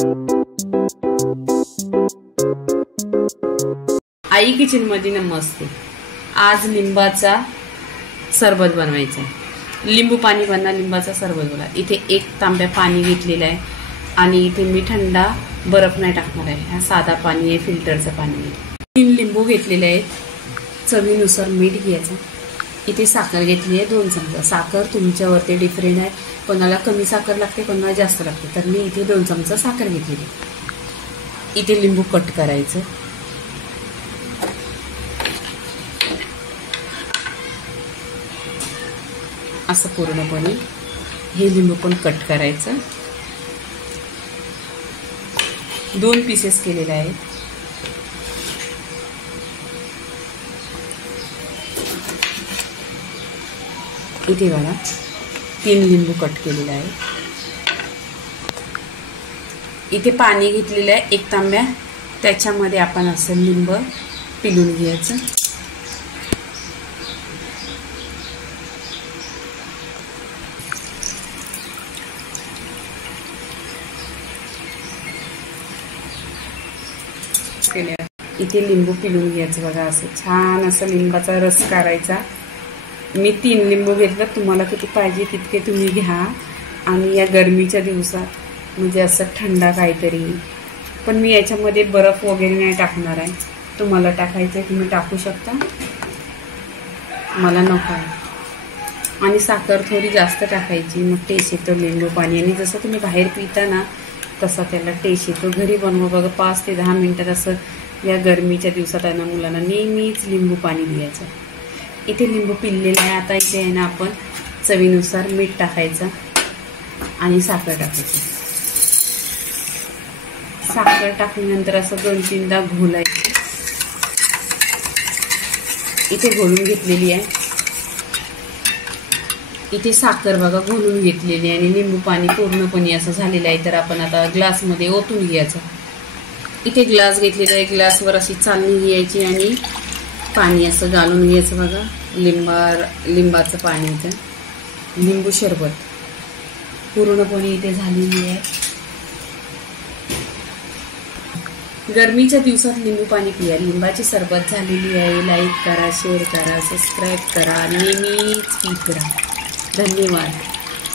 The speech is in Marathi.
आई किचन मध्ये नमस्ते। आज लिंबाचा सरबत बनवायचा आहे। लिंबू पाणी बनणार, लिंबाचा सरबत बनणार। इथे 1 तांब्या पाणी घेतलेलं आहे आणि इथे मी थंडा बर्फ नाही टाकणार आहे। हा साधा पाणी आहे, फिल्टरचं पाणी आहे। 3 लिंबू घेतलेले आहेत। चवीनुसार मीठ घ्यायचं। इथे साखर घेतली आहे 2 चमचे। साखर तुमच्यावरती डिफरंट आहे, कोणाला कमी साखर लागते, कोणाला जास्त लागते, तर मी इथे 2 चमचे साखर घेतलेली आहे। इथे लिंबू कट करायचं। असं पूर्णपणे हे लिंबू पण कट करायचं। 2 पीसेस केलेले आहेत। इथे बघा 3 लिंबू कट केलेले आहे। इथे पाणी घेतलेलं आहे 1 तांब्या, त्याच्यामध्ये आपण असं लिंब पिळून घ्यायचं। इथे लिंबू पिळून घ्यायचं बघा, असं छान असं लिंबाचा रस काढायचा। मी 3 लिंबू घेतलं, तुम्हाला किती पाहिजे तितके तुम्ही घ्या। आणि या गरमीच्या दिवसात म्हणजे असं थंडा काहीतरी, पण मी याच्यामध्ये बर्फ वगैरे नाही टाकणार आहे। तुम्हाला टाकायचं तुम्ही टाकू शकता, मला नको आहे। आणि साखर थोडी जास्त टाकायची, मग टेस्ट येतो लिंबू पाणी। आणि जसं तुम्ही बाहेर पिता ना तसा त्याला टेस्ट येतो। घरी बनवा बघा, 5 ते 10 मिनिटात असं या गरमीच्या दिवसात आहे ना मुलांना नेहमीच लिंबू पाणी द्यायचं। इथे लिंबू पिळलेलं आहे। आता इथे आहे ना आपण चवीनुसार मीठ टाकायचं आणि साखर टाकायची। साखर टाकल्यानंतर असं 2-3दा घोलायचं। इथे घोलून घेतलेली आहे। इथे साखर बघा घोलून घेतलेली आहे आणि लिंबू पाणी पूर्णपणे असं झालेलं आहे। तर आपण आता ग्लासमध्ये ओतून घ्यायचं। इथे ग्लास घेतलेला आहे, ग्लासवर अशी चालणी घ्यायची आणि पाणी असं घालून घ्यायचं बघा। लिंबाचं पाणी, इथं लिंबू सरबत पूर्णपणे इथे झालेली आहे। गरमीच्या दिवसात लिंबू पाणी पिया, लिंबाची सरबत झालेली आहे। लाईक करा, शेअर करा, सबस्क्राईब करा, नेहमीच पीत राहा। धन्यवाद।